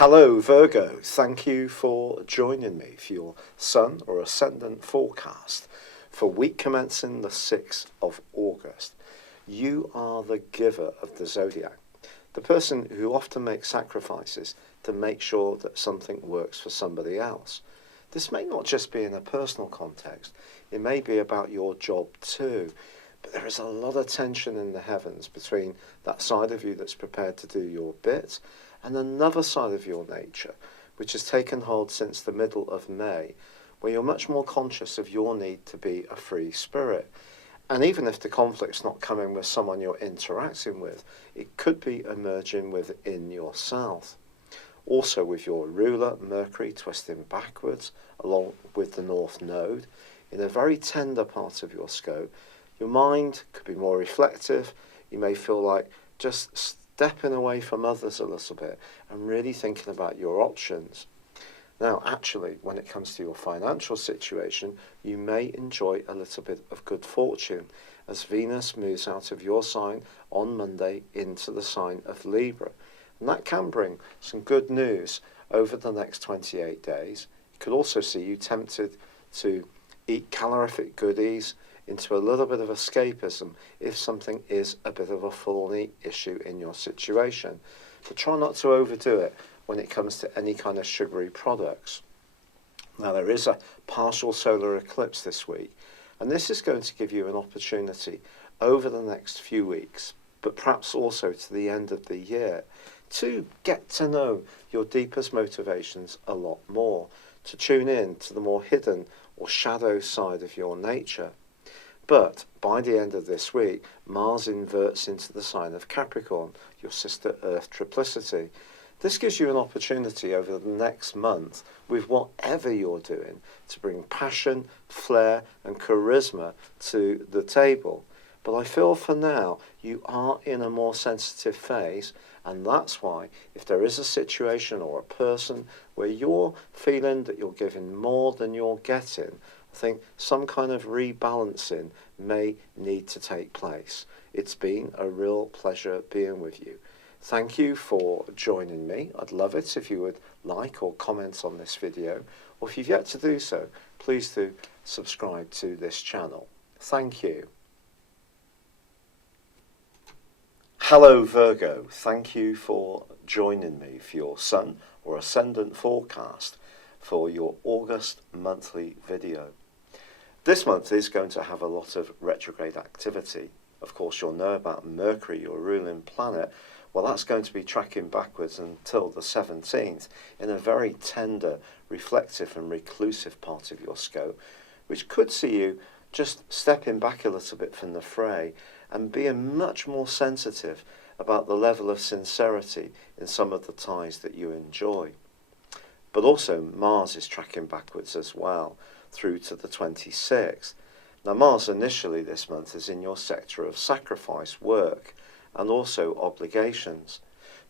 Hello Virgo, thank you for joining me for your Sun or Ascendant forecast for week commencing the 6th of August. You are the giver of the Zodiac, the person who often makes sacrifices to make sure that something works for somebody else. This may not just be in a personal context, it may be about your job too. But there is a lot of tension in the heavens between that side of you that's prepared to do your bit and another side of your nature, which has taken hold since the middle of May, where you're much more conscious of your need to be a free spirit. And even if the conflict's not coming with someone you're interacting with, it could be emerging within yourself. Also with your ruler, Mercury, twisting backwards, along with the North Node, in a very tender part of your scope, your mind could be more reflective. You may feel like just stepping away from others a little bit and really thinking about your options. Now, actually, when it comes to your financial situation, you may enjoy a little bit of good fortune as Venus moves out of your sign on Monday into the sign of Libra. And that can bring some good news over the next 28 days. It could also see you tempted to eat calorific goodies, into a little bit of escapism if something is a bit of a thorny issue in your situation. But try not to overdo it when it comes to any kind of sugary products. Now, there is a partial solar eclipse this week, and this is going to give you an opportunity over the next few weeks, but perhaps also to the end of the year, to get to know your deepest motivations a lot more, to tune in to the more hidden or shadow side of your nature. But by the end of this week, Mars inverts into the sign of Capricorn, your sister Earth triplicity. This gives you an opportunity over the next month, with whatever you're doing, to bring passion, flair and charisma to the table. But I feel for now you are in a more sensitive phase, and that's why if there is a situation or a person where you're feeling that you're giving more than you're getting, I think some kind of rebalancing may need to take place. It's been a real pleasure being with you. Thank you for joining me. I'd love it if you would like or comment on this video, or if you've yet to do so, please do subscribe to this channel. Thank you. Hello Virgo, thank you for joining me for your Sun or Ascendant forecast for your August monthly video. This month is going to have a lot of retrograde activity. Of course, you'll know about Mercury, your ruling planet. Well, that's going to be tracking backwards until the 17th in a very tender, reflective and reclusive part of your scope, which could see you just stepping back a little bit from the fray and being much more sensitive about the level of sincerity in some of the ties that you enjoy. But also Mars is tracking backwards as well, through to the 26th. Now, Mars initially this month is in your sector of sacrifice, work, and also obligations.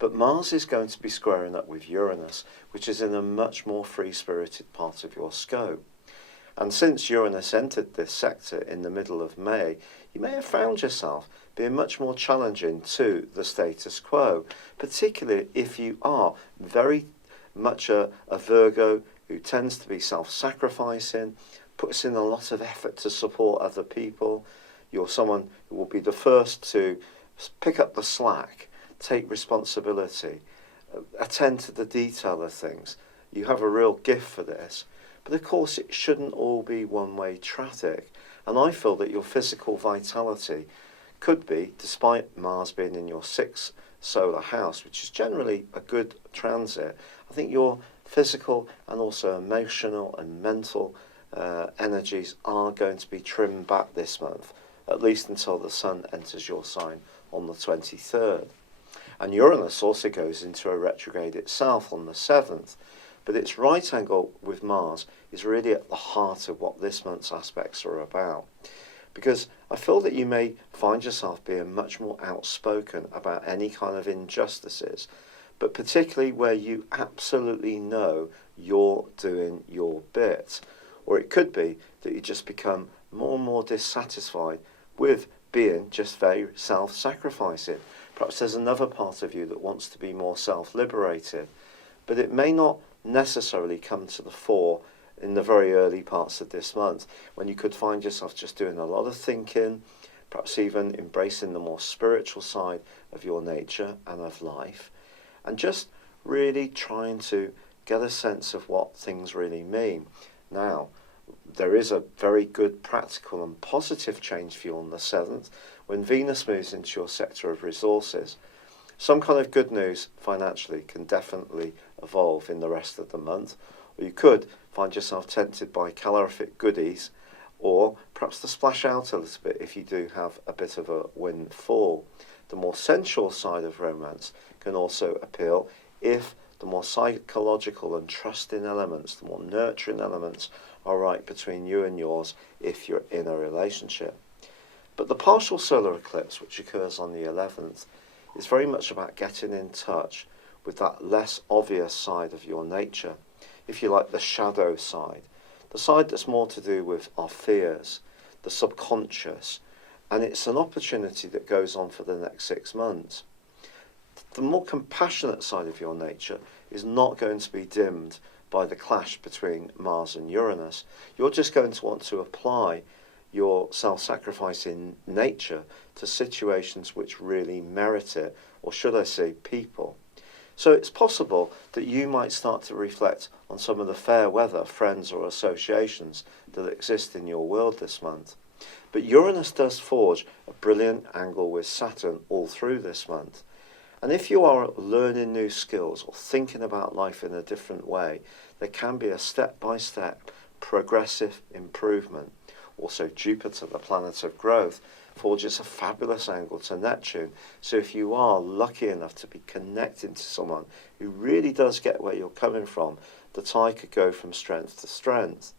But Mars is going to be squaring up with Uranus, which is in a much more free-spirited part of your scope. And since Uranus entered this sector in the middle of May, you may have found yourself being much more challenging to the status quo, particularly if you are very much a Virgo who tends to be self-sacrificing, puts in a lot of effort to support other people. You're someone who will be the first to pick up the slack, take responsibility, attend to the detail of things. You have a real gift for this. But of course it shouldn't all be one-way traffic. And I feel that your physical vitality could be, despite Mars being in your 6th solar house, which is generally a good transit, I think your physical and also emotional and mental energies are going to be trimmed back this month, at least until the Sun enters your sign on the 23rd. And Uranus also goes into a retrograde itself on the 7th, but its right angle with Mars is really at the heart of what this month's aspects are about. Because I feel that you may find yourself being much more outspoken about any kind of injustices, but particularly where you absolutely know you're doing your bit. Or it could be that you just become more and more dissatisfied with being just very self-sacrificing. Perhaps there's another part of you that wants to be more self-liberated. but it may not necessarily come to the fore in the very early parts of this month, when you could find yourself just doing a lot of thinking, perhaps even embracing the more spiritual side of your nature and of life, and just really trying to get a sense of what things really mean. Now, there is a very good practical and positive change for you on the 7th, when Venus moves into your sector of resources. Some kind of good news financially can definitely evolve in the rest of the month, or you could find yourself tempted by calorific goodies, or perhaps to splash out a little bit if you do have a bit of a windfall. The more sensual side of romance can also appeal if the more psychological and trusting elements, the more nurturing elements are right between you and yours if you're in a relationship. But the partial solar eclipse, which occurs on the 11th, is very much about getting in touch with that less obvious side of your nature, if you like, the shadow side, the side that's more to do with our fears, the subconscious, and it's an opportunity that goes on for the next 6 months. The more compassionate side of your nature is not going to be dimmed by the clash between Mars and Uranus. You're just going to want to apply your self-sacrificing nature to situations which really merit it, or should I say people. So it's possible that you might start to reflect on some of the fair weather friends or associations that exist in your world this month. But Uranus does forge a brilliant angle with Saturn all through this month. And if you are learning new skills or thinking about life in a different way, there can be a step-by-step progressive improvement. Also, Jupiter, the planet of growth, forges a fabulous angle to Neptune. So if you are lucky enough to be connecting to someone who really does get where you're coming from, the tie could go from strength to strength.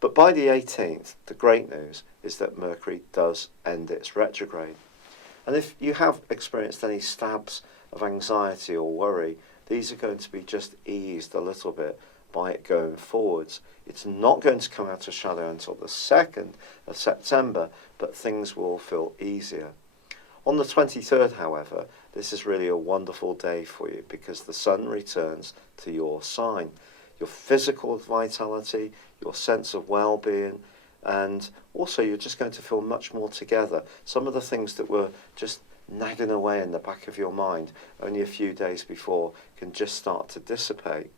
But by the 18th, the great news is that Mercury does end its retrograde. And if you have experienced any stabs of anxiety or worry, these are going to be just eased a little bit by it going forwards. It's not going to come out of shadow until the 2nd of September, but things will feel easier. On the 23rd, however, this is really a wonderful day for you because the sun returns to your sign. Your physical vitality, your sense of well-being, and also you're just going to feel much more together. Some of the things that were just nagging away in the back of your mind only a few days before can just start to dissipate.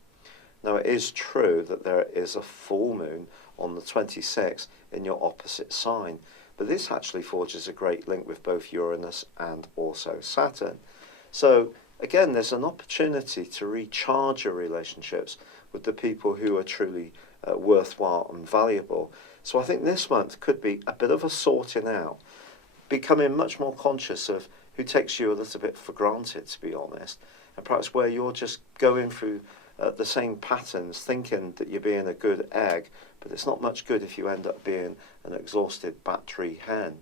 Now, it is true that there is a full moon on the 26th in your opposite sign, but this actually forges a great link with both Uranus and also Saturn. So again, there's an opportunity to recharge your relationships with the people who are truly worthwhile and valuable. So I think this month could be a bit of a sorting out, becoming much more conscious of who takes you a little bit for granted, to be honest, and perhaps where you're just going through the same patterns, thinking that you're being a good egg, but it's not much good if you end up being an exhausted battery hen.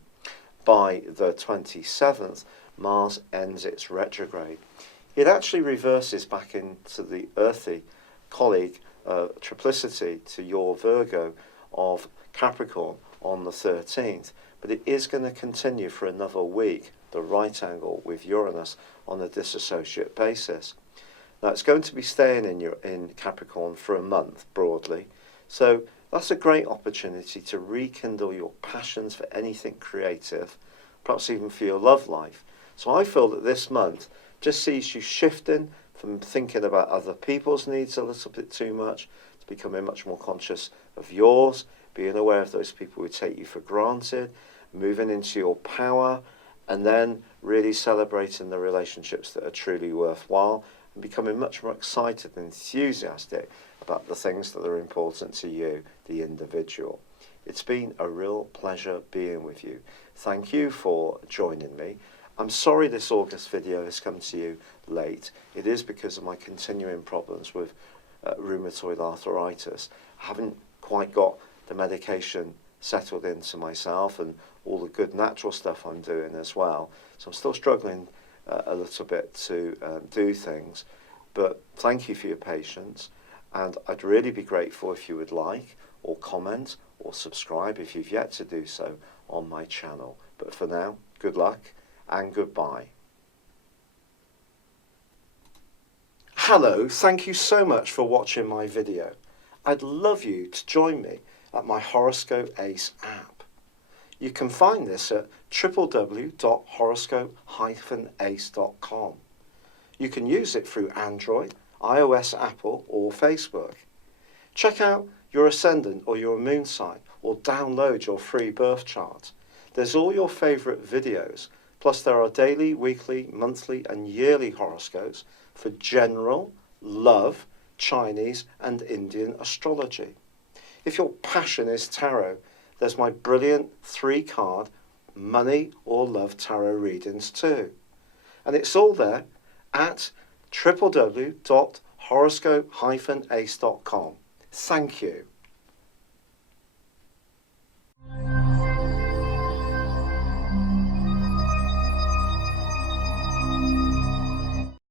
By the 27th, Mars ends its retrograde. It actually reverses back into the earthy colleague triplicity to your Virgo of Capricorn on the 13th, but it is going to continue for another week, the right angle with Uranus on a disassociate basis. Now, it's going to be staying in Capricorn for a month, broadly. So that's a great opportunity to rekindle your passions for anything creative, perhaps even for your love life. So I feel that this month just sees you shifting from thinking about other people's needs a little bit too much to becoming much more conscious of yours, being aware of those people who take you for granted, moving into your power, and then really celebrating the relationships that are truly worthwhile, and becoming much more excited and enthusiastic about the things that are important to you, the individual. It's been a real pleasure being with you. Thank you for joining me. I'm sorry this August video has come to you late. It is because of my continuing problems with rheumatoid arthritis. I haven't quite got the medication settled into myself and all the good natural stuff I'm doing as well. So I'm still struggling a little bit to do things, but thank you for your patience, and I'd really be grateful if you would like or comment or subscribe if you've yet to do so on my channel. But for now, good luck and goodbye. Hello, thank you so much for watching my video. I'd love you to join me at my Horoscope Ace app. You can find this at www.horoscope-ace.com. You can use it through Android, iOS, Apple or Facebook. Check out your ascendant or your moon sign or download your free birth chart. There's all your favourite videos, plus there are daily, weekly, monthly and yearly horoscopes for general, love, Chinese and Indian astrology. If your passion is tarot, there's my brilliant 3-card money or love tarot readings too. And it's all there at www.horoscope-ace.com. Thank you.